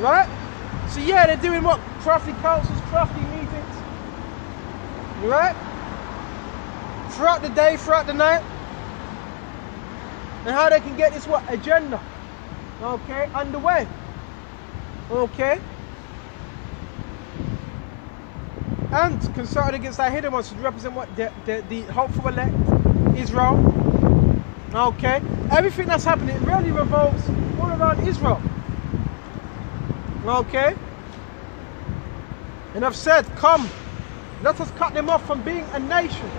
Right? So yeah, they're doing what? Crafty councils, crafty meetings. Right? Throughout the day, throughout the night. And how they can get this what? Agenda. Okay? Underway. Okay? And concerted against that hidden ones to represent what? The hopeful elect, Israel. Okay? Everything that's happening really revolves all around Israel. Okay? And I've said, come, let us cut them off from being a nation.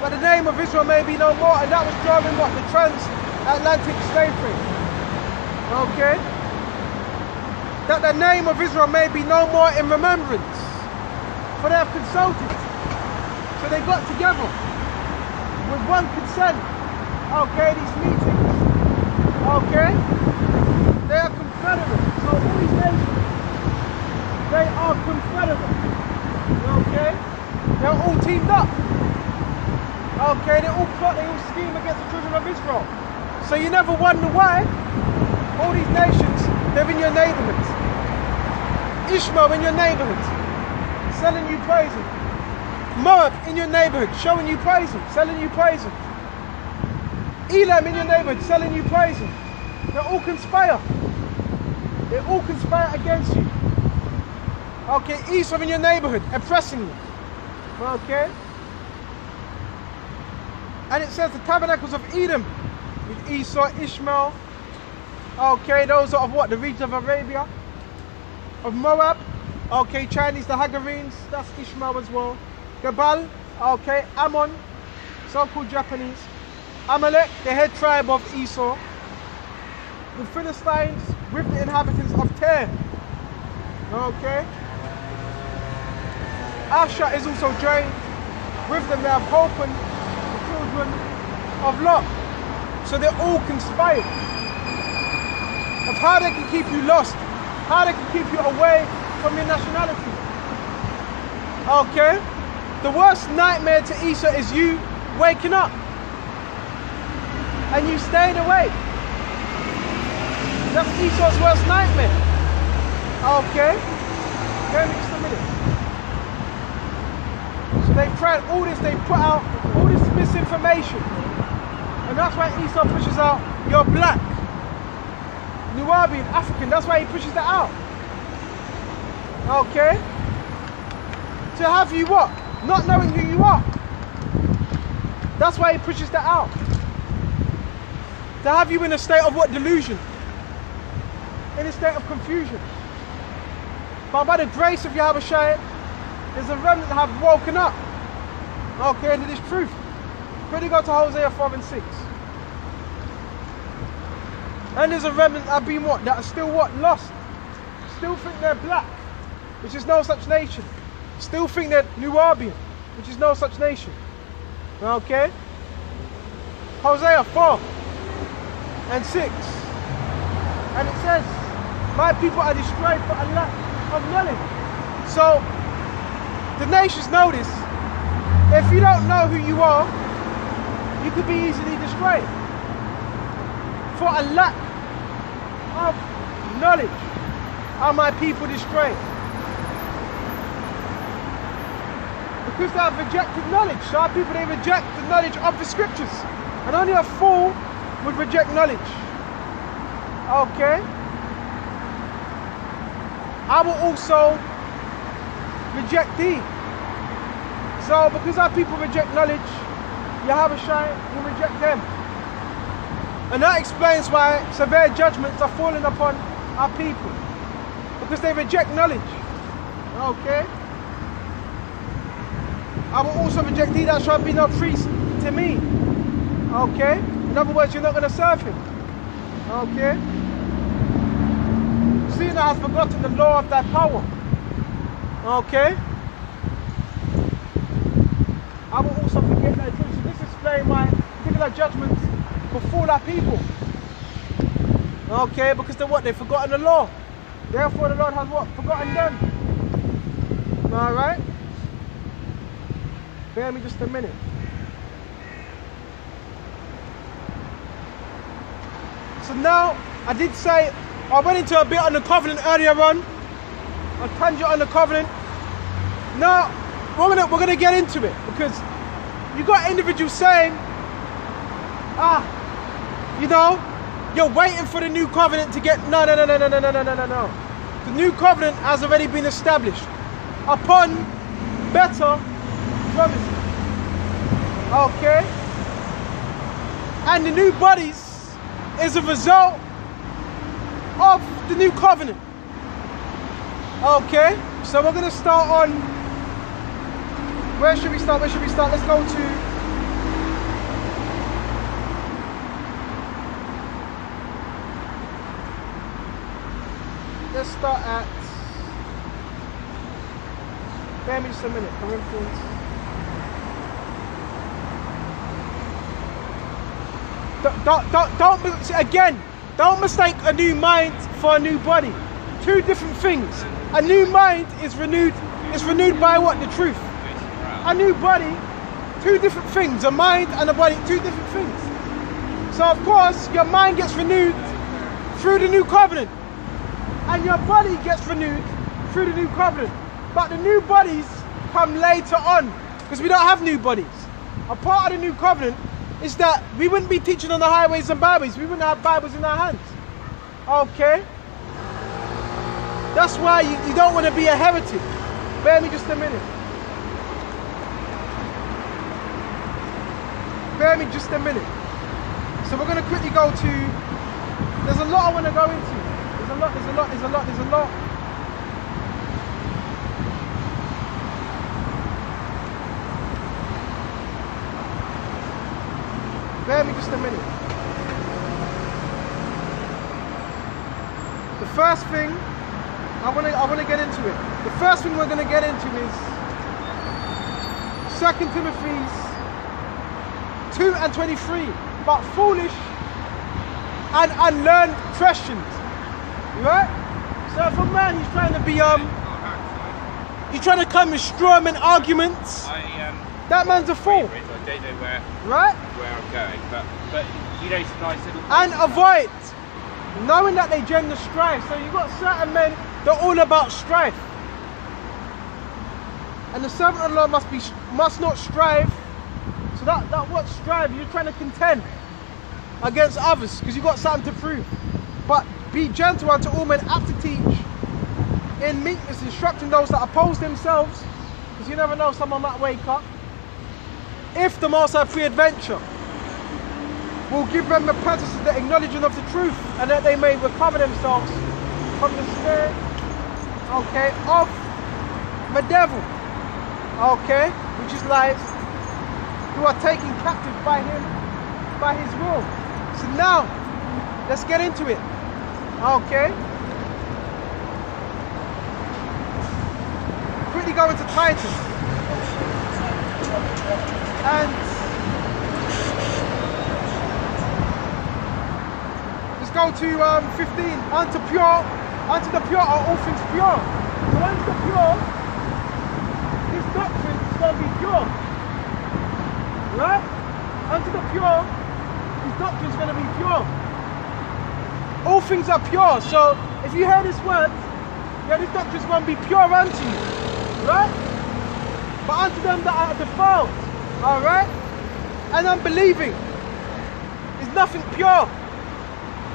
But the name of Israel may be no more, and that was driving what? The transatlantic slave trade. Okay? That the name of Israel may be no more in remembrance. For they have consulted. So they got together with one consent. Okay, these meetings. Okay? They are confederate. So all these nations, they are confederate. Okay? They're all teamed up. Okay, they all plot, they all scheme against the children of Israel. So you never wonder why all these nations, they're in your neighborhoods. Ishmael in your neighborhood, selling you poison. Moab in your neighborhood, showing you poison, selling you poison. Elam in your neighborhood, selling you poison. They all conspire. They all conspire against you. Okay, Esau in your neighborhood, oppressing you. Okay? And it says the tabernacles of Edom, with Esau, Ishmael. Okay, those are of what? The region of Arabia. Of Moab. Okay, Chinese, the Hagarenes, that's Ishmael as well. Gabal, okay, Ammon, so-called Japanese. Amalek, the head tribe of Esau. The Philistines with the inhabitants of Tyre. Okay. Asher is also joined with them. They have Hopan, the children of Lot. So they're all conspired of how they can keep you lost, how they can keep you away from your nationality. Okay? The worst nightmare to Esau is you waking up and you staying awake. That's Esau's worst nightmare. Okay? Give me just a minute. So they've tried all this, they put out all this misinformation. And that's why Esau pushes out, you're black, Nubian, African, that's why he pushes that out. Okay? To have you what? Not knowing who you are. That's why he pushes that out. To have you in a state of what? Delusion. In a state of confusion. But by the grace of Yahweh Shai, there's a remnant that have woken up. Okay, into this truth. Pretty go to Hosea 4 and 6. And there's a remnant that have been what? That are still what? Lost. Still think they're black, which is no such nation. Still think they're Nubian, which is no such nation. Okay? Hosea 4 and 6. And it says, my people are destroyed for a lack of knowledge. So, the nations know this. If you don't know who you are, you could be easily destroyed. For a lack of knowledge are my people destroyed. Because they have rejected knowledge. So our people, they reject the knowledge of the scriptures. And only a fool would reject knowledge. Okay? I will also reject thee. So because our people reject knowledge, Yahweh Shai will reject them. And that explains why severe judgments are falling upon our people. Because they reject knowledge. Okay? I will also reject thee that shall be no priest to me. Okay? In other words, you're not going to serve him. Okay? Seeing thou hast forgotten the law of thy power. Okay? I will also forget thy truth. So this explains why particular judgments befall our people. Okay? Because they're what? They've forgotten the law. Therefore the Lord has what? Forgotten them. Alright? Bear me just a minute. So now, I did say I went into a bit on the covenant earlier on. A tangent on the covenant. Now, we're gonna get into it because you got individuals saying, you know, you're waiting for the new covenant to get, no. The new covenant has already been established upon better promises. Okay? And the new bodies is a result of the new covenant. Okay? So we're going to start on, where should we start? Let's go to, let's start at, bear me just a minute, Corinthians. Don't mistake a new mind for a new body. Two different things. A new mind is renewed by what? The truth. A new body, two different things. A mind and a body, two different things. So of course, your mind gets renewed through the new covenant. And your body gets renewed through the new covenant. But the new bodies come later on, because we don't have new bodies. A part of the new covenant is that we wouldn't be teaching on the highways and byways. We wouldn't have Bibles in our hands. Okay? That's why you don't want to be a heretic. Bear me just a minute. Bear me just a minute. So we're going to quickly go to, there's a lot I want to go into. There's a lot. Bear me just a minute. The first thing, I want to get into it. The first thing we're going to get into is 2 Timothy 2:23. But foolish and unlearned questions. Right? So if a man, he's trying to be, he's trying to come with strawman arguments, that man's a fool. I don't know where I'm going, but you know, some nice little... And avoid knowing that they gender strife. So you've got certain men, they're all about strife. And the servant of the Lord must not strive. So that what strive, you're trying to contend against others because you've got something to prove. But be gentle unto all men, apt to teach, in meekness, instructing those that oppose themselves, because you never know, someone might wake up. If the Most High peradventure will give them the purpose of the acknowledging of the truth, and that they may recover themselves from the spirit, okay, of the devil, okay, which is lies, who are taken captive by him, by his will. So now, let's get into it, okay. Quickly go into Titus. And let's go to 15. Unto the pure are all things pure. So unto the pure, his doctrine is going to be pure. Right? Unto the pure, his doctrine is going to be pure. All things are pure. So if you hear this word, yeah, this doctrine is going to be pure unto you. Right? But unto them that are defiled, alright, and unbelieving, is nothing pure.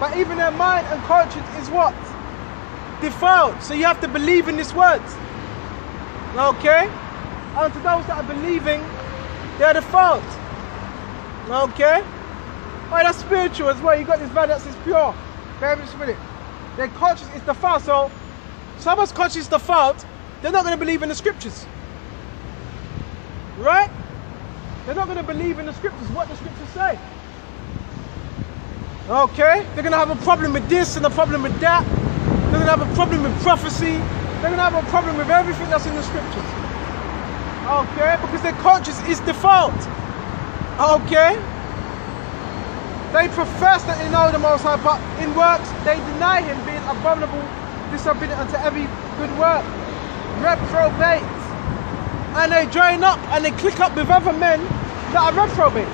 But even their mind and conscience is what? Defiled. So you have to believe in this word. Okay? Unto those that are believing, they are defiled. Okay? Alright, that's spiritual as well. You got this man that says pure. Bear with it. Their conscience is defiled. So someone's conscience is defiled, they're not going to believe in the scriptures. Right? They're not going to believe in the scriptures, what the scriptures say. Okay? They're going to have a problem with this and a problem with that. They're going to have a problem with prophecy. They're going to have a problem with everything that's in the scriptures. Okay? Because their conscience is defiled. Okay? They profess that they know the Most High, but in works they deny him, being abominable, disobedient unto every good work. Reprobate. And they join up and they click up with other men that are reprobates.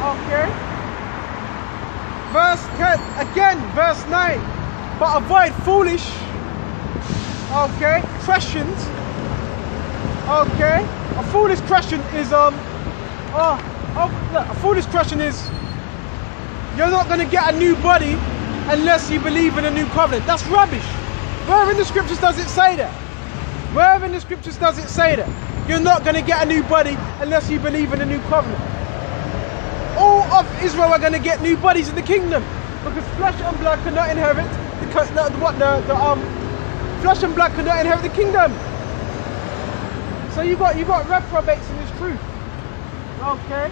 Okay? Verse 10, again, verse 9. but avoid foolish, okay, questions. Okay, a foolish question is look, a foolish question is you're not going to get a new body unless you believe in a new covenant. That's rubbish. Where in the scriptures does it say that? Where in the scriptures does it say that? You're not going to get a new body unless you believe in a new covenant. All of Israel are going to get new bodies in the kingdom because flesh and blood cannot inherit flesh and blood cannot inherit the kingdom. So you got reprobates in this truth. Okay.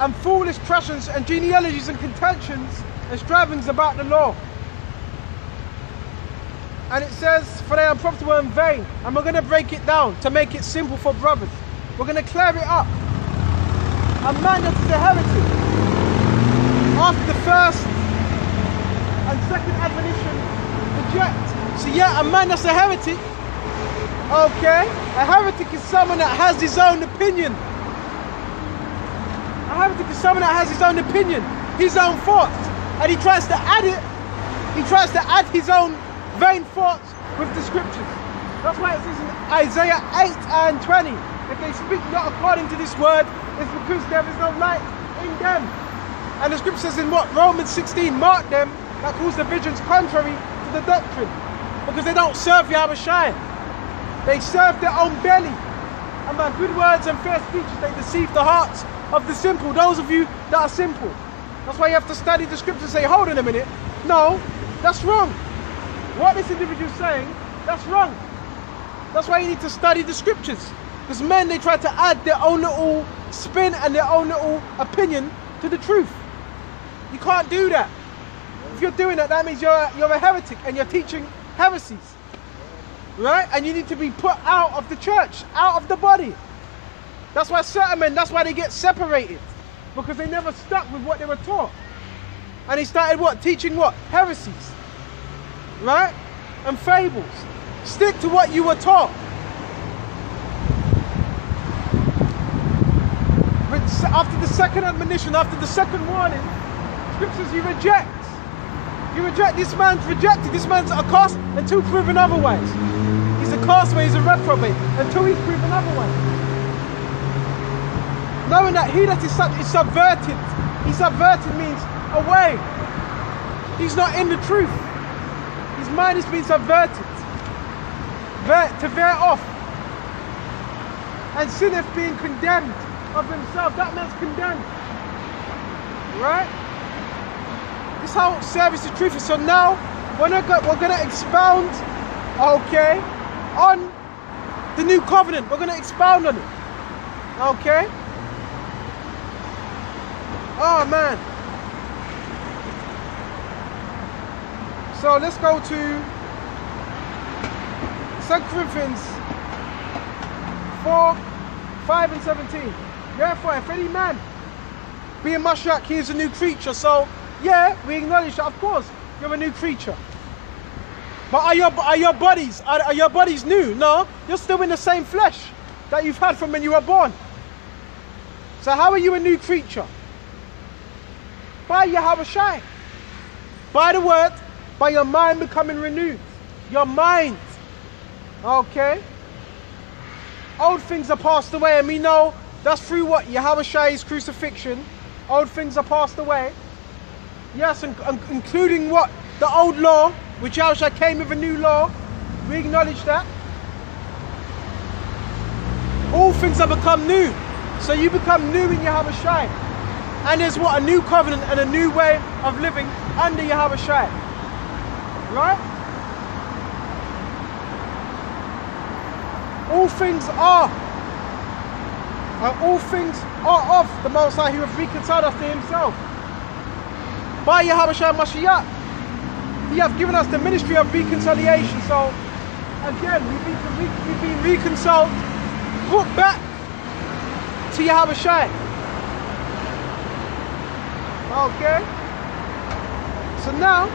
And foolish questions and genealogies and contentions and strivings about the law. And it says, for they are unprofitable and vain. And we're going to break it down to make it simple for brothers. We're going to clear it up. A man that is a heretic, after the first and second admonition, reject. So yeah, a man that's a heretic, okay, a heretic is someone that has his own opinion. A heretic is someone that has his own opinion, his own thoughts, and he tries to add it, he tries to add his own vain thoughts with the scriptures. That's why it says in Isaiah 8 and 20, if they speak not according to this word, it's because there is no light in them. And the scripture says in what? Romans 16, mark them that cause divisions contrary to the doctrine, because they don't serve Yahweh Shai. They serve their own belly, and by good words and fair speeches they deceive the hearts of the simple, those of you that are simple. That's why you have to study the scripture and say, hold on a minute, no, that's wrong. What this individual is saying, that's wrong. That's why you need to study the scriptures. Because men, they try to add their own little spin and their own little opinion to the truth. You can't do that. If you're doing that, that means you're a heretic and you're teaching heresies. Right? And you need to be put out of the church, out of the body. That's why certain men, that's why they get separated. Because they never stuck with what they were taught. And they started what? Teaching what? Heresies. Right? And fables. Stick to what you were taught. After the second admonition, after the second warning, scriptures you reject. You reject. This man's rejected. This man's a cast until proven otherwise. He's a castaway, he's a reprobate until he's proven otherwise. Knowing that he that is subverted. He subverted means away. He's not in the truth. His mind is being subverted. To veer off. And sinneth being condemned of himself. That man's condemned. Right? This is how serious the truth is. So now we're going to expound, okay, on the new covenant. We're going to expound on it. Okay? Oh man. So let's go to 2 Corinthians 4, 5 and 17. Therefore, if any man be a Mashiach, he is a new creature. So, yeah, we acknowledge that, of course, you're a new creature. But are your bodies new? No, you're still in the same flesh that you've had from when you were born. So how are you a new creature? By Yahweh Shai. By the word, by your mind becoming renewed. Your mind. Okay? Old things are passed away, and we know that's through what? Yahweh Shai's crucifixion. Old things are passed away. Yes, including what? The old law, which Yahweh Shai came with a new law. We acknowledge that. All things have become new. So you become new in Yahweh Shai. And there's what? A new covenant and a new way of living under Yahweh Shai. Right? All things are of the Most High, who have reconciled us to himself. By Yahweh Shai Mashiach, he has given us the ministry of reconciliation. So, again, we've been reconciled, brought back to Yahweh Shai. Okay? So now,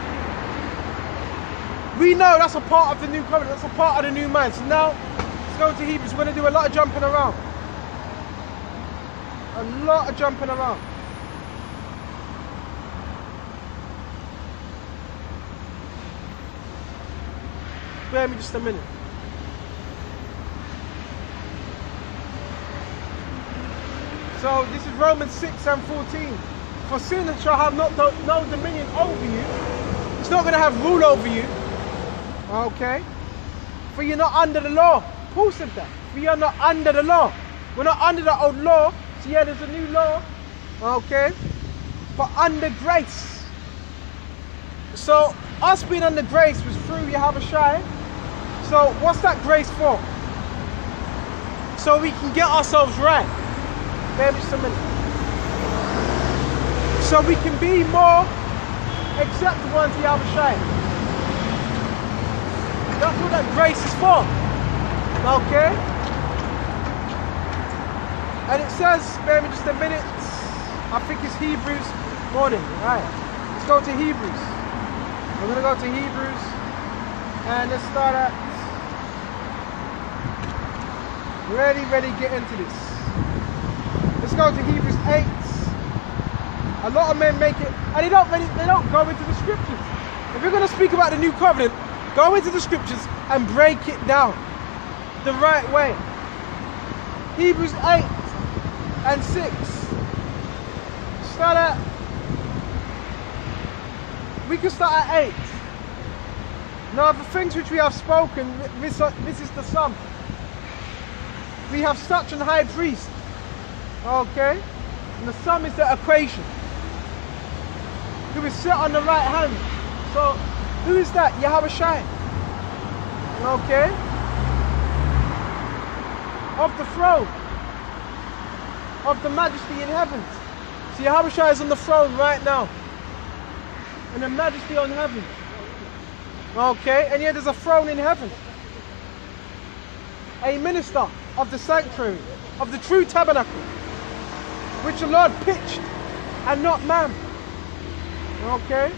we know that's a part of the new covenant, that's a part of the new man. So now, let's go to Hebrews. We're going to do a lot of jumping around. A lot of jumping around. Spare me just a minute. So this is Romans 6 and 14. For sin shall have no dominion over you. It's not going to have rule over you. Okay? For you're not under the law. Paul said that. For you're not under the law. We're not under the old law. So yeah, there's a new law. Okay? But under grace. So us being under grace was through Yahushua. So what's that grace for? So we can get ourselves right. Bear me just a minute. So we can be more acceptable unto Yahushua. That's what that grace is for. Okay? And it says, bear me just a minute, I think it's Hebrews morning. Right. Let's go to Hebrews. We're going to go to Hebrews and let's start at ready, get into this. Let's go to Hebrews 8. A lot of men make it, and they don't go into the scriptures. If you're going to speak about the new covenant, go into the scriptures and break it down the right way. Hebrews 8 and 6. We can start at 8. Now the things which we have spoken, this is the sum. We have such an high priest. Okay? And the sum is the equation. Who is set on the right hand. So, who is that? Yahushua. Okay? Of the throne. Of the majesty in heaven. So Yahushua is on the throne right now. And the majesty on heaven. Okay? And yet there's a throne in heaven. A minister of the sanctuary. Of the true tabernacle. Which the Lord pitched and not man. Okay?